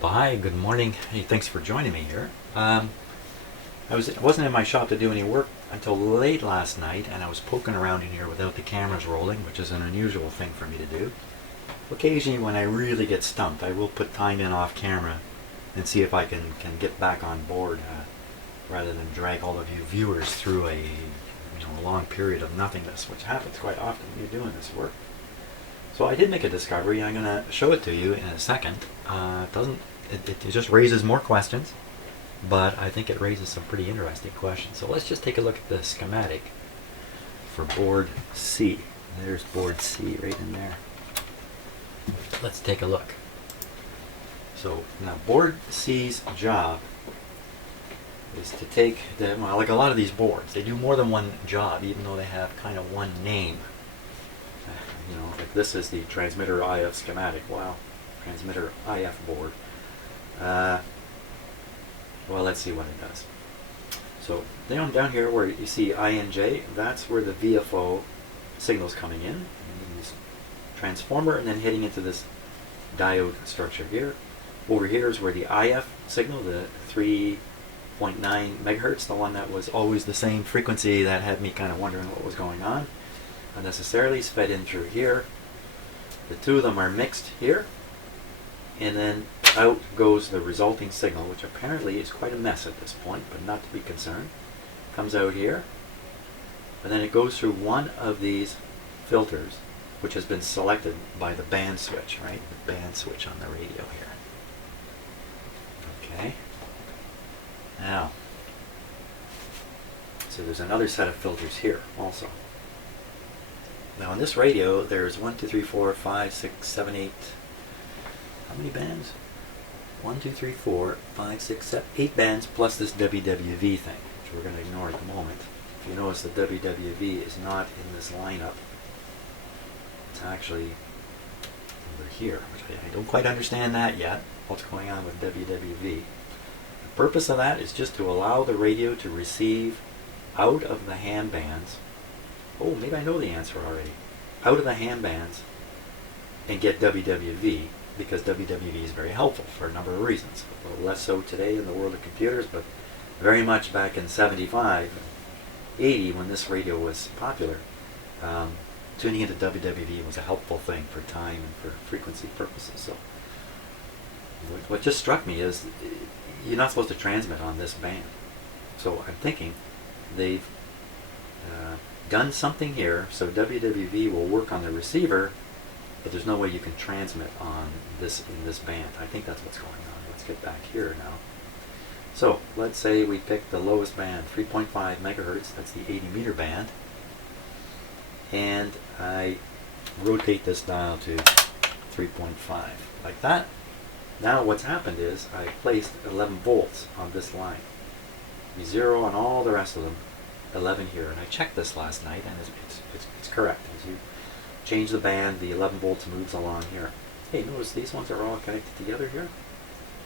Well, hi, good morning. Hey, thanks for joining me here. I wasn't in my shop to do any work until late last night, and I was poking around in here without the cameras rolling, which is an unusual thing for me to do. Occasionally, when I really get stumped, I will put time in off camera and see if I can get back on board, rather than drag all of you viewers through a long period of nothingness, which happens quite often when you're doing this work. So I did make a discovery. I'm going to show it to you in a second. It just raises more questions, but I think it raises some pretty interesting questions. So let's just take a look at the schematic for board C. There's board C right in there. Let's take a look. So now board C's job is to take like a lot of these boards, they do more than one job, even though they have kind of one name. Like this is the transmitter IF schematic. Wow, transmitter IF board. Well, let's see what it does. So down here where you see INJ, that's where the VFO signal's coming in this transformer, and then heading into this diode structure here. Over here is where the IF signal, the 3.9 megahertz, the one that was always the same frequency that had me kind of wondering what was going on, unnecessarily, is fed in through here. The two of them are mixed here, and then out goes the resulting signal, which apparently is quite a mess at this point, but not to be concerned. Comes out here, and then it goes through one of these filters, which has been selected by the band switch, right? The band switch on the radio here. Okay. Now, so there's another set of filters here also. Now on this radio, there's 1, 2, 3, 4, 5, 6, 7, 8. How many bands? 1, 2, 3, 4, 5, 6, 7, 8 bands plus this WWV thing, which we're going to ignore at the moment. If you notice, the WWV is not in this lineup. It's actually over here, which I don't quite understand that yet. What's going on with WWV? The purpose of that is just to allow the radio to receive out of the hand bands. Oh, maybe I know the answer already. Out of the hand bands and get WWV, because WWV is very helpful for a number of reasons. A little less so today in the world of computers, but very much back in 75, 80, when this radio was popular, tuning into WWV was a helpful thing for time and for frequency purposes. So what just struck me is you're not supposed to transmit on this band. So I'm thinking they've done something here so WWV will work on the receiver, but there's no way you can transmit on this in this band. I think that's what's going on. Let's get back here now. So let's say we pick the lowest band, 3.5 megahertz. That's the 80 meter band, and I rotate this dial to 3.5 like that. Now what's happened is I placed 11 volts on this line. We zero on all the rest of them. 11 here, and I checked this last night, and it's correct. As you change the band, the 11 volts moves along here. Hey, notice these ones are all connected together here.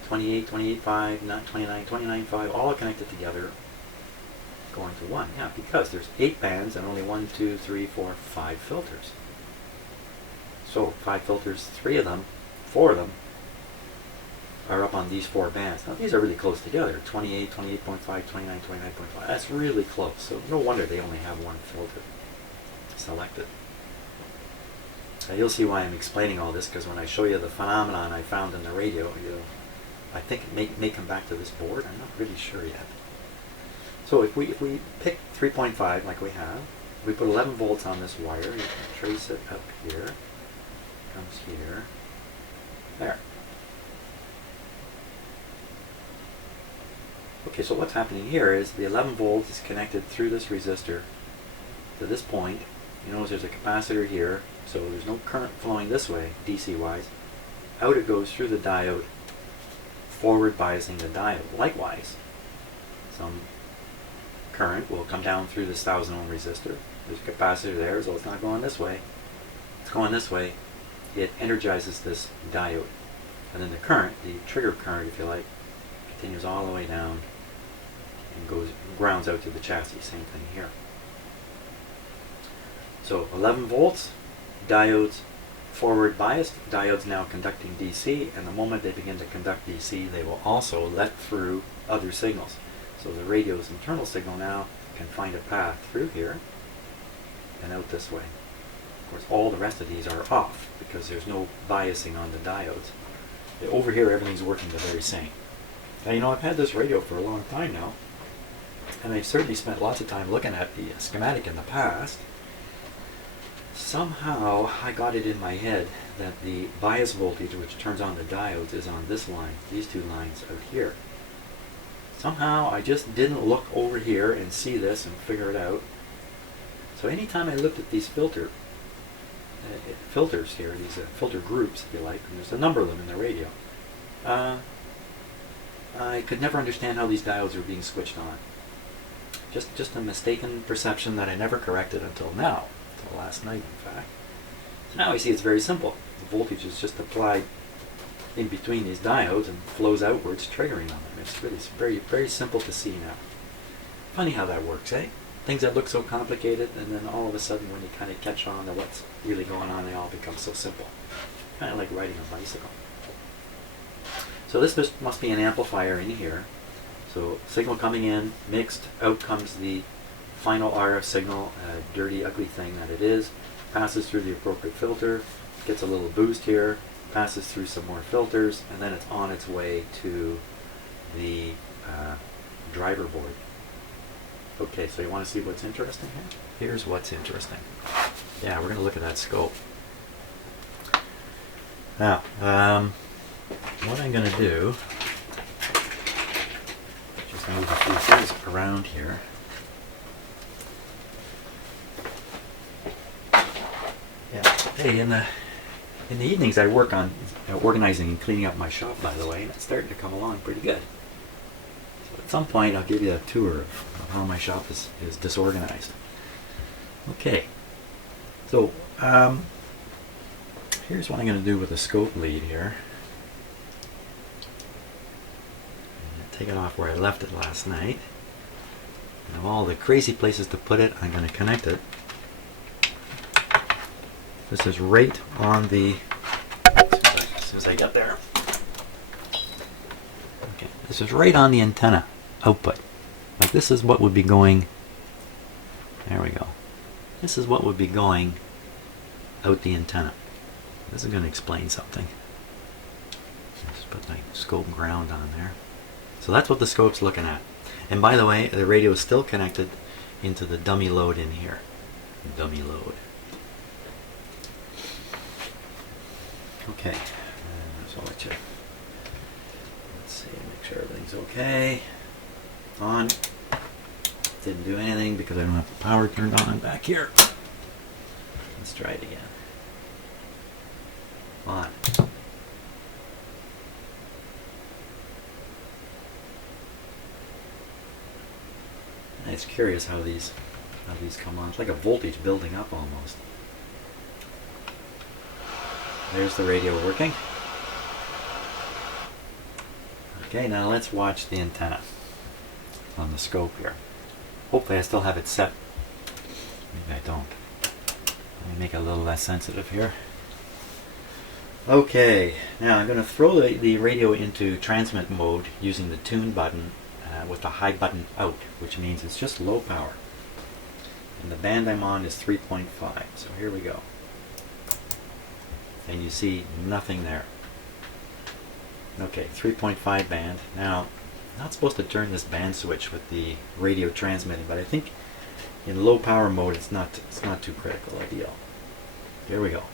28, 28.5, 29, 29.5, all connected together, going to 1. Yeah, because there's 8 bands and only 1, 2, 3, 4, 5 filters. So 5 filters, 3 of them, 4 of them are up on these 4 bands. Now these are really close together, 28, 28.5, 29, 29.5. That's really close, so no wonder they only have one filter selected. Now you'll see why I'm explaining all this, because when I show you the phenomenon I found in the radio, I think it may come back to this board. I'm not really sure yet. So if we pick 3.5 like we have, we put 11 volts on this wire, you can trace it up here, comes here, there. Okay, so what's happening here is the 11 volts is connected through this resistor to this point. You notice there's a capacitor here, so there's no current flowing this way, DC-wise. Out it goes through the diode, forward biasing the diode. Likewise, some current will come down through this 1000 ohm resistor. There's a capacitor there, so it's not going this way. It's going this way. It energizes this diode. And then the current, the trigger current if you like, continues all the way down and grounds out to the chassis. Same thing here. So 11 volts, diodes forward biased diodes now conducting DC, and the moment they begin to conduct DC, they will also let through other signals. So the radio's internal signal now can find a path through here and out this way. Of course, all the rest of these are off because there's no biasing on the diodes. Over here, everything's working the very same. Now, you know, I've had this radio for a long time now, and I've certainly spent lots of time looking at the schematic in the past. Somehow, I got it in my head that the bias voltage, which turns on the diodes, is on this line, these two lines out here. Somehow, I just didn't look over here and see this and figure it out. So anytime I looked at these filters here, these filter groups, if you like, and there's a number of them in the radio, I could never understand how these diodes were being switched on. Just a mistaken perception that I never corrected until now, until last night, in fact. So now I see it's very simple. The voltage is just applied in between these diodes and flows outwards, triggering on them. It's very, very simple to see now. Funny how that works, eh? Things that look so complicated, and then all of a sudden when you kind of catch on to what's really going on, they all become so simple. Kind of like riding a bicycle. So this must be an amplifier in here. So signal coming in, mixed, out comes the final RF signal, a dirty, ugly thing that it is, passes through the appropriate filter, gets a little boost here, passes through some more filters, and then it's on its way to the driver board. Okay, so you want to see what's interesting here? Here's what's interesting. Yeah, we're going to look at that scope. Now, what I'm going to do, just move a few things around here. Yeah. Hey, in the evenings I work on organizing and cleaning up my shop, by the way, and it's starting to come along pretty good. So at some point I'll give you a tour of how my shop is disorganized. Okay, so here's what I'm going to do with the scope lead here. Take it off where I left it last night. And of all the crazy places to put it, I'm going to connect it. This is right on the, as soon as I get there. Okay, this is right on the antenna output. Like this is what would be going, there we go. This is what would be going out the antenna. This is going to explain something. Just put my scope ground on there. So that's what the scope's looking at. And by the way, the radio is still connected into the dummy load in here. Dummy load. Okay, so let's see, make sure everything's okay. On. Didn't do anything because I don't have the power turned on back here. Let's try it again. On. It's curious how these come on. It's like a voltage building up almost. There's the radio working. Okay, now let's watch the antenna on the scope here. Hopefully I still have it set. Maybe I don't. Let me make it a little less sensitive here. Okay, now I'm going to throw the radio into transmit mode using the tune button with the high button out, which means it's just low power. And the band I'm on is 3.5, so here we go. And you see nothing there. Okay, 3.5 band. Now, I'm not supposed to turn this band switch with the radio transmitting, but I think in low power mode it's not too critical a deal. Here we go.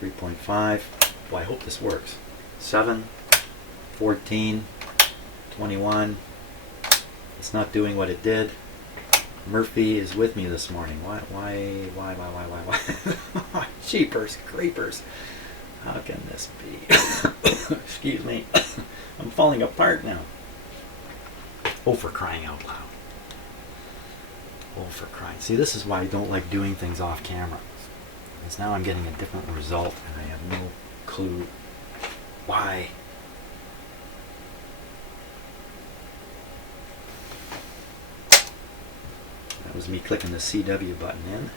3.5. Well, I hope this works. 7, 14, 21. It's not doing what it did. Murphy is with me this morning. Why? Jeepers creepers. How can this be? Excuse me. I'm falling apart now. Oh, for crying out loud. Oh, for crying. See, this is why I don't like doing things off camera. Because now I'm getting a different result and I have no clue why. That was me clicking the CW button in.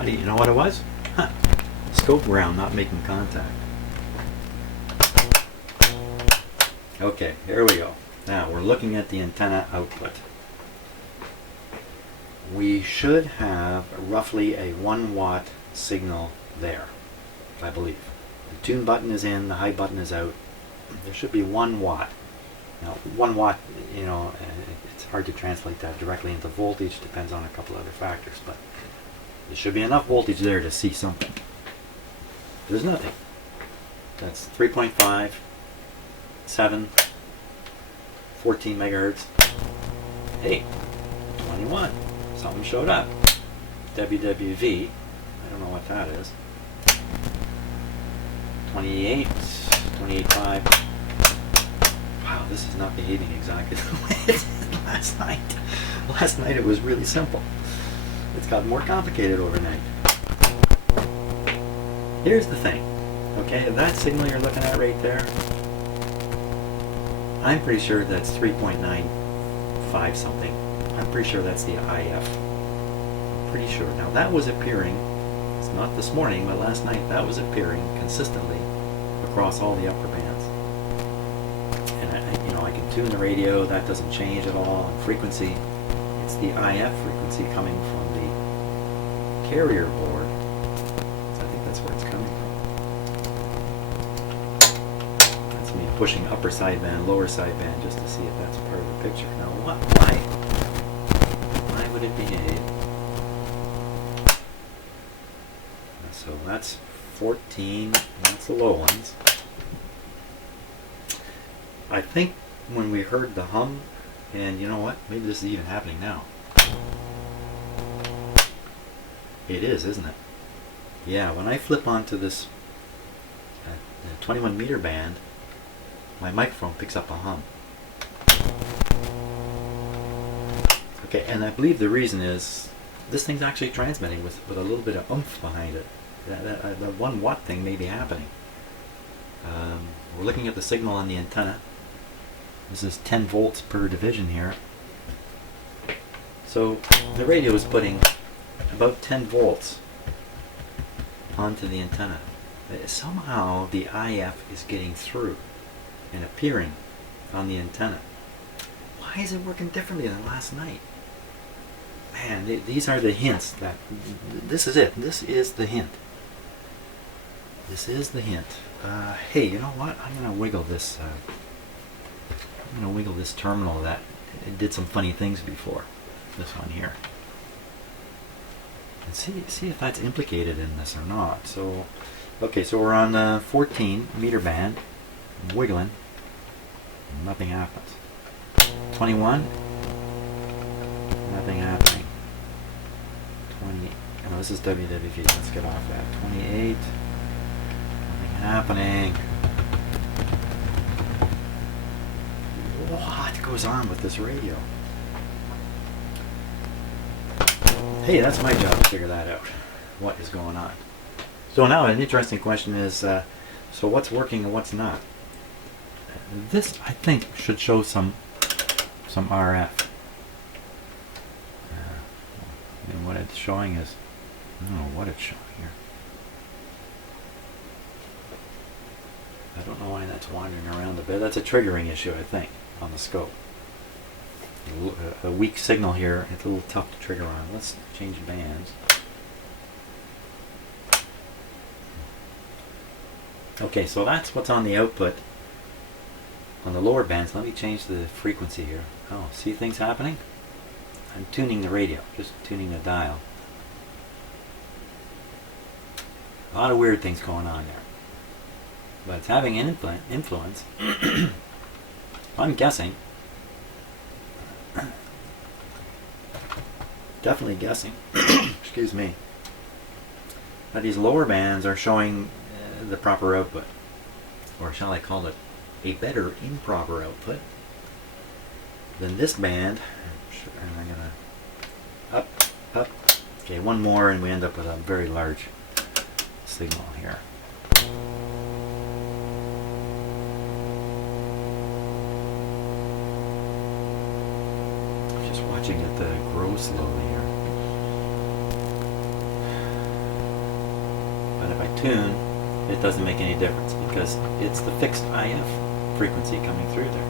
How do you know what it was? Huh. Scope ground not making contact. Okay, here we go. Now we're looking at the antenna output. We should have roughly a 1 watt signal there, I believe. The tune button is in, the high button is out. There should be 1 watt. Now 1 watt, you know, it's hard to translate that directly into voltage, depends on a couple other factors, but there should be enough voltage there to see something. There's nothing. That's 3.5, 7, 14 megahertz. Hey, 21. Something showed up. WWV. I don't know what that is. 28, 28.5. Wow, this is not behaving exactly the way it did last night. Last night it was really simple. It's got more complicated overnight. Here's the thing. Okay, that signal you're looking at right there, I'm pretty sure that's 3.95 something. I'm pretty sure that's the IF. I'm pretty sure. Now that was appearing, it's not this morning, but last night, that was appearing consistently across all the upper bands. And I can tune the radio, that doesn't change at all. And frequency, it's the IF frequency coming from the carrier board. So I think that's where it's coming from. That's me pushing upper sideband, lower sideband, just to see if that's part of the picture. Now why would it behave? So that's 14, that's the low ones. I think when we heard the hum, and you know what, maybe this is even happening now. It is, isn't it? Yeah, when I flip onto this 21 meter band, my microphone picks up a hum. Okay, and I believe the reason is this thing's actually transmitting with a little bit of oomph behind it. The 1 watt thing may be happening. We're looking at the signal on the antenna. This is 10 volts per division here. So the radio is putting about 10 volts onto the antenna. Somehow the IF is getting through and appearing on the antenna. Why is it working differently than last night? Man, these are the hints that this is it. This is the hint. This is the hint. Hey, you know what? I'm gonna wiggle this. I'm gonna wiggle this terminal that it did some funny things before. This one here. And see if that's implicated in this or not. So, okay, so we're on the 14 meter band. I'm wiggling. Nothing happens. 21. Nothing happening. 20. Oh, this is WWV. Let's get off that. 28. Nothing happening. What goes on with this radio? Hey, that's my job to figure that out. What is going on? So now an interesting question is, so what's working and what's not? This, I think, should show some RF. And what it's showing is, I don't know what it's showing here. I don't know why that's wandering around a bit. That's a triggering issue, I think, on the scope. A weak signal here, it's a little tough to trigger on. Let's change bands. Okay, so that's what's on the output on the lower bands. Let me change the frequency here. Oh, see things happening? I'm tuning the radio, just tuning the dial. A lot of weird things going on there. But it's having an influence. I'm guessing. Definitely guessing. Excuse me. That these lower bands are showing the proper output. Or shall I call it a better improper output than this band. And I'm gonna up. Okay, one more and we end up with a very large signal here. Just watching it grow slowly here. if I tune, it doesn't make any difference because it's the fixed IF frequency coming through there.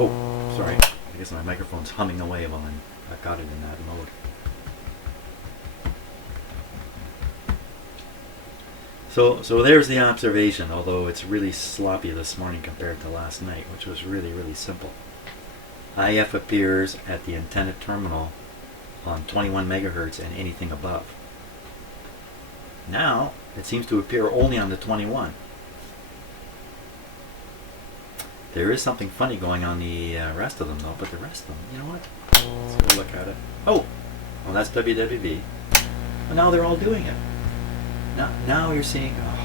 Oh, sorry. I guess my microphone's humming away while I've got it in that mode. So there's the observation, although it's really sloppy this morning compared to last night, which was really, really simple. IF appears at the antenna terminal on 21 megahertz and anything above. Now, it seems to appear only on the 21. There is something funny going on the rest of them though, but the rest of them, you know what? Let's go look at it. Oh, well that's WWV. Well, now they're all doing it. Now you're seeing, oh,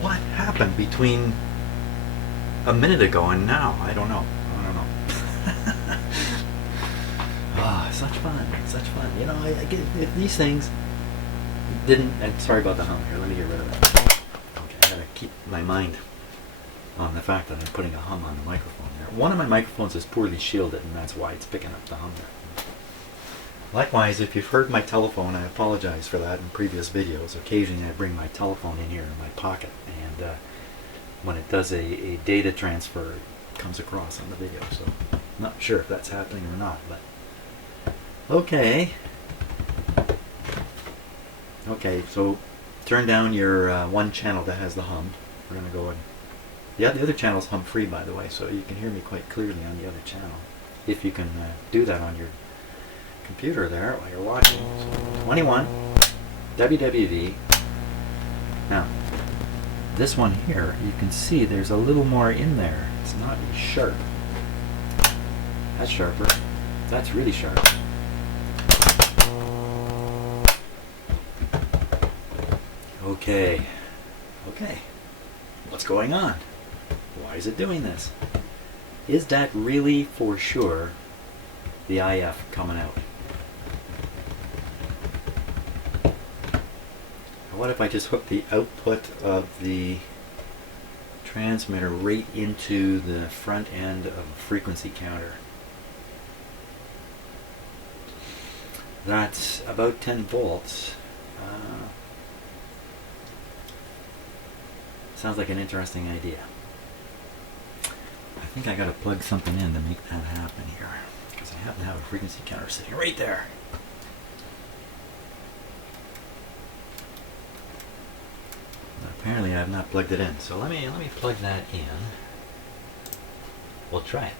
what happened between a minute ago and now? I don't know. Ah, such fun, such fun. You know, I get if these things didn't. And sorry about the hum here. Let me get rid of that. Okay, I gotta keep my mind on the fact that I'm putting a hum on the microphone there. One of my microphones is poorly shielded, and that's why it's picking up the hum there. Likewise, if you've heard my telephone, I apologize for that in previous videos. Occasionally I bring my telephone in here in my pocket, and when it does a data transfer, it comes across on the video. So I'm not sure if that's happening or not, but okay. Okay, so turn down your one channel that has the hum. We're going to go and... Yeah, the other channel's hum free, by the way, so you can hear me quite clearly on the other channel. If you can do that on your computer there while you're watching. So 21, WWV. Now, this one here, you can see there's a little more in there. It's not as sharp. That's sharper. That's really sharp. Okay. Okay. What's going on? Why is it doing this? Is that really for sure the IF coming out? What if I just hook the output of the transmitter right into the front end of a frequency counter? That's about 10 volts. Sounds like an interesting idea. I think I gotta plug something in to make that happen here, because I happen to have a frequency counter sitting right there. Apparently I have not plugged it in, so let me plug that in. We'll try it.